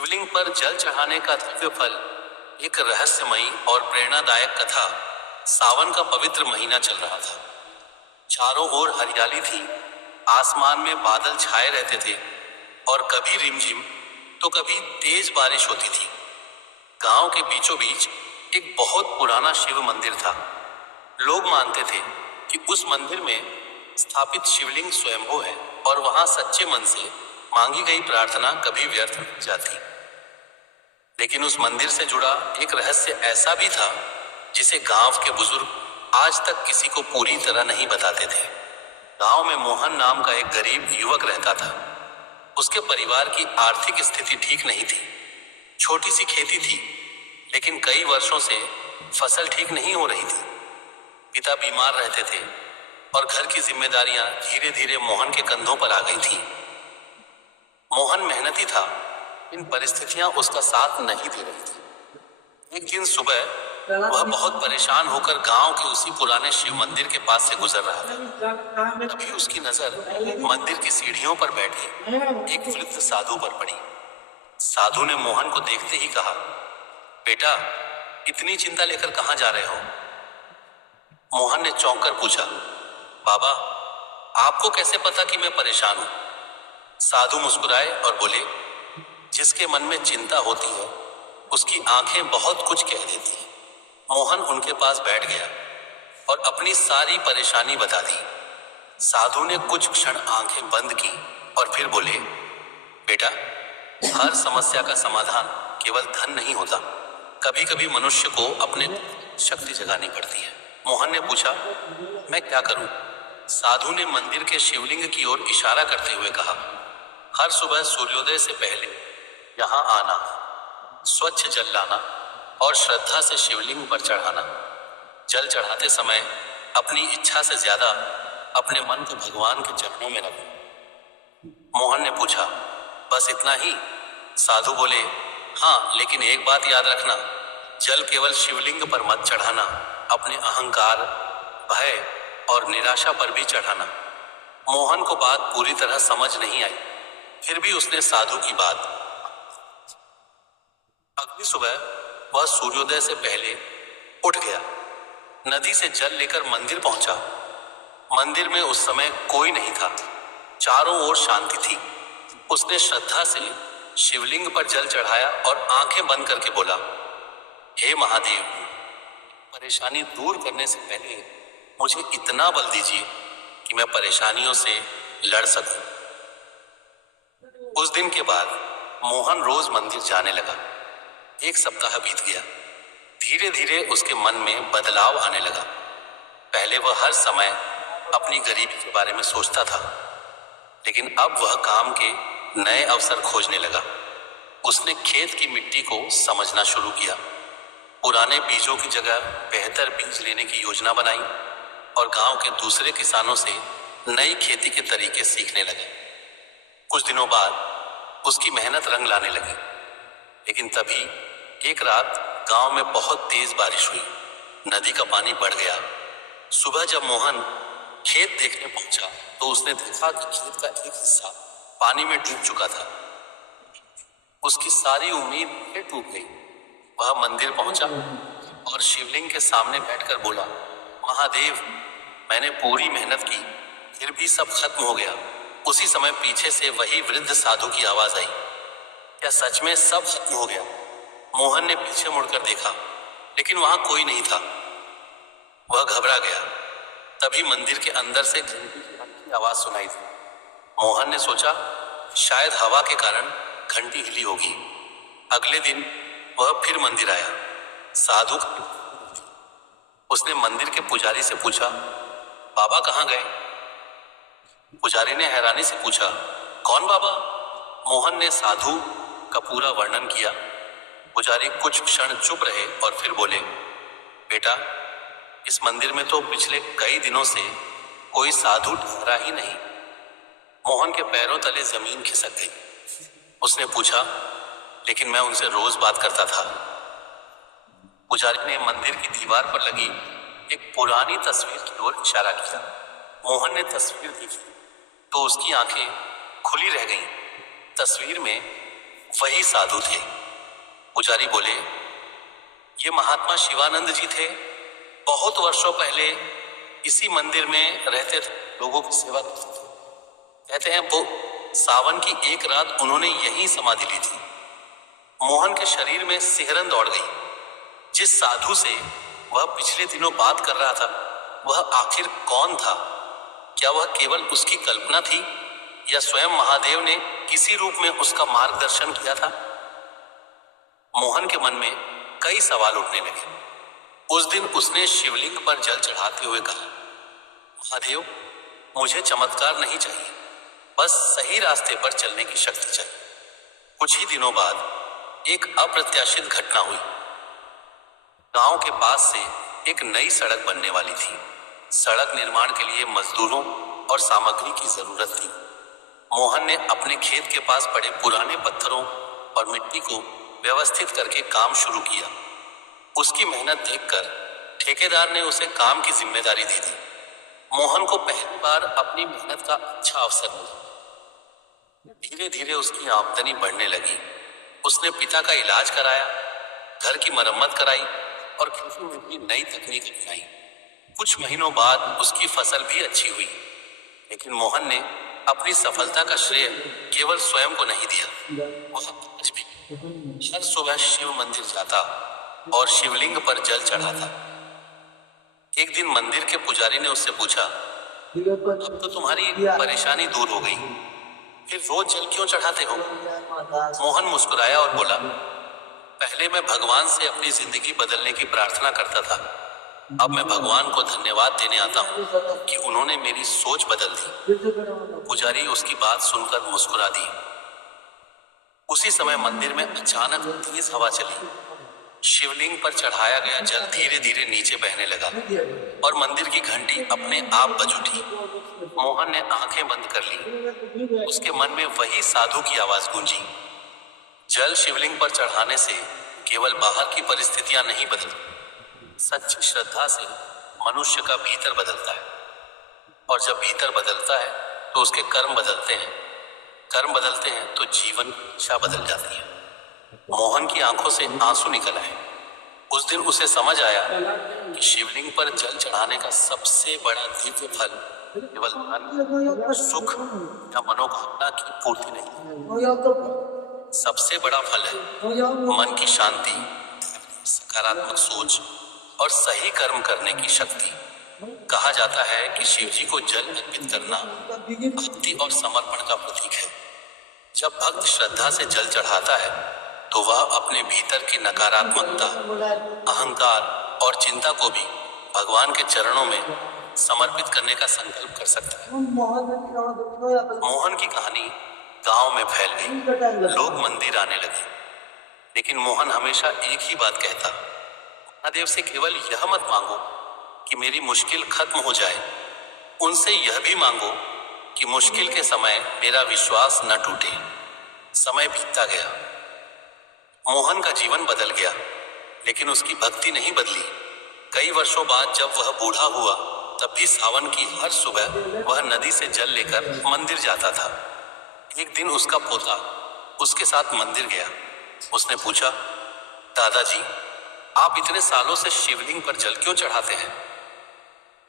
शिवलिंग पर जल चढ़ाने का दिव्य फल, एक रहस्यमयी और प्रेरणादायक कथा। सावन का पवित्र महीना चल रहा था। चारों ओर हरियाली थी, आसमान में बादल छाए रहते थे और कभी रिमझिम तो कभी तेज बारिश होती थी। गांव के बीचों बीच एक बहुत पुराना शिव मंदिर था। लोग मानते थे कि उस मंदिर में स्थापित शिवलिंग स्वयंभू है और वहां सच्चे मन से मांगी गई प्रार्थना कभी व्यर्थ नहीं जाती। लेकिन उस मंदिर से जुड़ा एक रहस्य ऐसा भी था जिसे गांव के बुजुर्ग आज तक किसी को पूरी तरह नहीं बताते थे। गांव में मोहन नाम का एक गरीब युवक रहता था। उसके परिवार की आर्थिक स्थिति ठीक नहीं थी। छोटी सी खेती थी, लेकिन कई वर्षों से फसल ठीक नहीं हो रही थी। पिता बीमार रहते थे और घर की जिम्मेदारियां धीरे धीरे मोहन के कंधों पर आ गई थी। मोहन मेहनती था, इन परिस्थितियां उसका साथ नहीं दे रही थी। एक दिन सुबह वह बहुत परेशान होकर गांव के उसी पुराने शिव मंदिर के पास से गुजर रहा था। तभी उसकी नजर मंदिर की सीढ़ियों पर बैठे एक वृद्ध साधु पर पड़ी। साधु ने मोहन को देखते ही कहा, बेटा, इतनी चिंता लेकर कहां जा रहे हो? मोहन ने चौंक कर पूछा, बाबा, आपको कैसे पता कि मैं परेशान हूं? साधु मुस्कुराए और बोले, जिसके मन में चिंता होती है उसकी आंखें बहुत कुछ कह देती हैं। मोहन उनके पास बैठ गया और अपनी सारी परेशानी बता दी। साधु ने कुछ क्षण आंखें बंद की और फिर बोले, बेटा, हर समस्या का समाधान केवल धन नहीं होता। कभी कभी मनुष्य को अपने शक्ति जगानी पड़ती है। मोहन ने पूछा, मैं क्या करूं? साधु ने मंदिर के शिवलिंग की ओर इशारा करते हुए कहा, हर सुबह सूर्योदय से पहले यहाँ आना, स्वच्छ जल लाना और श्रद्धा से शिवलिंग पर चढ़ाना। जल चढ़ाते समय अपनी इच्छा से ज्यादा अपने मन को भगवान के चरणों में रखो। मोहन ने पूछा, बस इतना ही? साधु बोले, हाँ, लेकिन एक बात याद रखना, जल केवल शिवलिंग पर मत चढ़ाना, अपने अहंकार, भय और निराशा पर भी चढ़ाना। मोहन को बात पूरी तरह समझ नहीं आई, फिर भी उसने साधु की बात। अगली सुबह वह सूर्योदय से पहले उठ गया, नदी से जल लेकर मंदिर पहुंचा। मंदिर में उस समय कोई नहीं था, चारों ओर शांति थी। उसने श्रद्धा से शिवलिंग पर जल चढ़ाया और आंखें बंद करके बोला, हे महादेव, परेशानी दूर करने से पहले मुझे इतना बल दीजिए कि मैं परेशानियों से लड़ सकूं। उस दिन के बाद मोहन रोज मंदिर जाने लगा। एक सप्ताह बीत गया। धीरे धीरे उसके मन में बदलाव आने लगा। पहले वह हर समय अपनी गरीबी के बारे में सोचता था, लेकिन अब वह काम के नए अवसर खोजने लगा। उसने खेत की मिट्टी को समझना शुरू किया, पुराने बीजों की जगह बेहतर बीज लेने की योजना बनाई और गांव के दूसरे किसानों से नई खेती के तरीके सीखने लगे। कुछ दिनों बाद उसकी मेहनत रंग लाने लगी, लेकिन तभी एक रात गांव में बहुत तेज बारिश हुई। नदी का पानी बढ़ गया। सुबह जब मोहन खेत देखने पहुंचा तो उसने देखा कि खेत का एक हिस्सा पानी में डूब चुका था। उसकी सारी उम्मीद फिर टूट गई। वह मंदिर पहुंचा और शिवलिंग के सामने बैठकर बोला, महादेव, मैंने पूरी मेहनत की, फिर भी सब खत्म हो गया। उसी समय पीछे से वही वृद्ध साधु की आवाज आई, क्या सच में सब खत्म हो गया? मोहन ने पीछे मुड़कर देखा, लेकिन वहां कोई नहीं था। वह घबरा गया। तभी मंदिर के अंदर से घंटी की हल्की आवाज सुनाई दी। मोहन ने सोचा, शायद हवा के कारण घंटी हिली होगी। अगले दिन वह फिर मंदिर आया। साधु उसने मंदिर के पुजारी से पूछा, बाबा कहाँ गए? पुजारी ने हैरानी से पूछा, कौन बाबा? मोहन ने साधु का पूरा वर्णन किया। पुजारी कुछ क्षण चुप रहे और फिर बोले, बेटा, इस मंदिर में तो पिछले कई दिनों से कोई साधु ठहरा ही नहीं। मोहन के पैरों तले जमीन खिसक गई। उसने पूछा, लेकिन मैं उनसे रोज बात करता था। पुजारी ने मंदिर की दीवार पर लगी एक पुरानी तस्वीर की ओर इशारा किया। मोहन ने तस्वीर देखी तो उसकी आंखें खुली रह गईं। तस्वीर में वही साधु थे। पुजारी बोले, ये महात्मा शिवानंद जी थे। बहुत वर्षों पहले इसी मंदिर में रहते थे, लोगों की सेवा करते थे। कहते हैं वो सावन की एक रात उन्होंने यही समाधि ली थी। मोहन के शरीर में सिहरन दौड़ गई। जिस साधु से वह पिछले दिनों बात कर रहा था, वह आखिर कौन था? क्या वह केवल उसकी कल्पना थी या स्वयं महादेव ने किसी रूप में उसका मार्गदर्शन किया था? मोहन के मन में कई सवाल उठने लगे। उस दिन उसने शिवलिंग पर जल चढ़ाते हुए कहा, महादेव, मुझे चमत्कार नहीं चाहिए, बस सही रास्ते पर चलने की शक्ति चाहिए। कुछ ही दिनों बाद एक अप्रत्याशित घटना हुई। गांव के पास से एक नई सड़क बनने वाली थी। सड़क निर्माण के लिए मजदूरों और सामग्री की जरूरत थी। मोहन ने अपने खेत के पास पड़े पुराने पत्थरों और मिट्टी को व्यवस्थित करके काम शुरू किया। उसकी मेहनत देखकर ठेकेदार ने उसे काम की जिम्मेदारी दे दी। मोहन को पहली बार अपनी मेहनत का अच्छा अवसर मिला। धीरे धीरे उसकी आमदनी बढ़ने लगी। उसने पिता का इलाज कराया, घर की मरम्मत कराई और खेती में भी नई तकनीक अपनाई। कुछ महीनों बाद उसकी फसल भी अच्छी हुई, लेकिन मोहन ने अपनी सफलता का श्रेय केवल स्वयं को नहीं दिया। वह आज भी हर सुबह शिव मंदिर जाता और शिवलिंग पर जल चढ़ाता। एक दिन मंदिर के पुजारी ने उससे पूछा, अब तो तुम्हारी परेशानी दूर हो गई, फिर रोज जल क्यों चढ़ाते हो? मोहन मुस्कुराया और बोला, पहले मैं भगवान से अपनी जिंदगी बदलने की प्रार्थना करता था। अब मैं भगवान को धन्यवाद देने आता हूँ कि उन्होंने मेरी सोच बदल दी। पुजारी उसकी बात सुनकर मुस्कुरा दी। उसी समय मंदिर में अचानक तेज हवा चली। शिवलिंग पर चढ़ाया गया जल धीरे धीरे नीचे बहने लगा और मंदिर की घंटी अपने आप बज उठी। मोहन ने आंखें बंद कर ली। उसके मन में वही साधु की आवाज गूंजी, जल शिवलिंग पर चढ़ाने से केवल बाहर की परिस्थितियां नहीं बदलती, सच्ची श्रद्धा से मनुष्य का भीतर बदलता है। और जब भीतर बदलता है तो उसके कर्म बदलते हैं। कर्म बदलते हैं तो जीवन की दिशा बदल जाती है। मोहन की आंखों से आंसू निकल आए। उस दिन उसे समझ आया कि शिवलिंग पर जल चढ़ाने का सबसे बड़ा दिव्य फल केवल धन, सुख या मनोकामना की पूर्ति नहीं, सबसे बड़ा फल है मन की शांति, सकारात्मक सोच और सही कर्म करने की शक्ति। कहा जाता है कि शिव जी को जल अर्पित करना भक्ति और समर्पण का प्रतीक है। जब भक्त श्रद्धा से जल चढ़ाता है तो वह अपने भीतर की नकारात्मकता, अहंकार और चिंता को भी भगवान के चरणों में समर्पित करने का संकल्प कर सकता है। मोहन की कहानी गांव में फैल गई। लोग मंदिर आने लगे, लेकिन मोहन हमेशा एक ही बात कहता, महादेव से केवल यह मत मांगो कि मेरी मुश्किल खत्म हो जाए, उनसे यह भी मांगो कि मुश्किल के समय मेरा विश्वास न टूटे। समय बीतता गया। मोहन का जीवन बदल गया, लेकिन उसकी भक्ति नहीं बदली। कई वर्षों बाद जब वह बूढ़ा हुआ, तब भी सावन की हर सुबह वह नदी से जल लेकर मंदिर जाता था। एक दिन उसका पोता उसके साथ मंदिर गया। उसने पूछा, दादाजी, आप इतने सालों से शिवलिंग पर जल क्यों चढ़ाते हैं?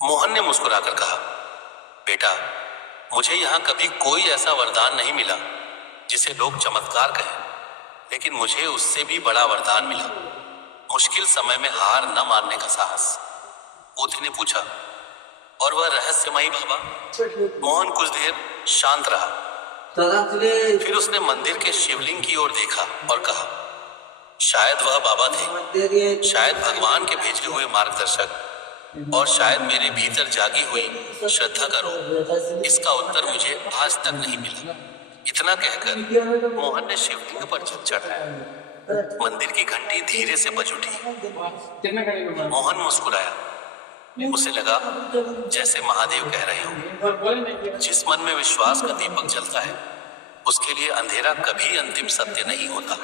मोहन ने मुस्कुराकर कहा, बेटा, मुझे यहाँ कभी कोई ऐसा वरदान नहीं मिला जिसे लोग चमत्कार कहें, लेकिन मुझे उससे भी बड़ा वरदान मिला, मुश्किल समय में हार न मानने का साहस। पोते ने पूछा, और वह रहस्यमयी बाबा? मोहन कुछ देर शांत रहा। फिर उसने मंदिर के शिवलिंग की ओर देखा और कहा, शायद वह बाबा थे, शायद भगवान के भेजे हुए मार्गदर्शक, और शायद मेरे भीतर जागी हुई श्रद्धा का रूप। इसका उत्तर मुझे आज तक नहीं मिला। इतना कहकर मोहन ने शिवलिंग पर जल चढ़ाया। मंदिर की घंटी धीरे से बज उठी। मोहन मुस्कुराया। उसे लगा जैसे महादेव कह रहे हों, जिस मन में विश्वास का दीपक जलता है उसके लिए अंधेरा कभी अंतिम सत्य नहीं होता।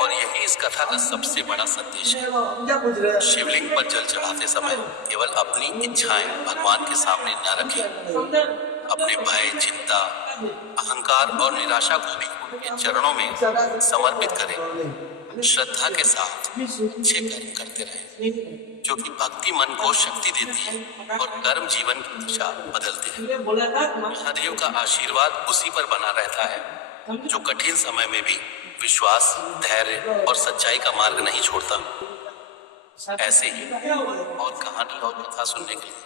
और यही इस कथा का सबसे बड़ा संदेश है। शिवलिंग पर जल चढ़ाते समय केवल अपनी इच्छाएं भगवान के सामने न रखें, अपने भय, चिंता, अहंकार और निराशा को भी उनके चरणों में समर्पित करें। श्रद्धा के साथ अच्छे कर्म करते रहें, जो कि भक्ति मन को शक्ति देती है और कर्म जीवन की दिशा बदलते हैं। महादेव का आशीर्वाद उसी पर बना रहता है जो कठिन समय में भी विश्वास, धैर्य और सच्चाई का मार्ग नहीं छोड़ता। ऐसे ही और कहानी और कथा सुनने के लिए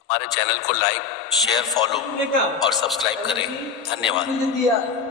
हमारे चैनल को लाइक, शेयर, फॉलो और सब्सक्राइब करें। धन्यवाद।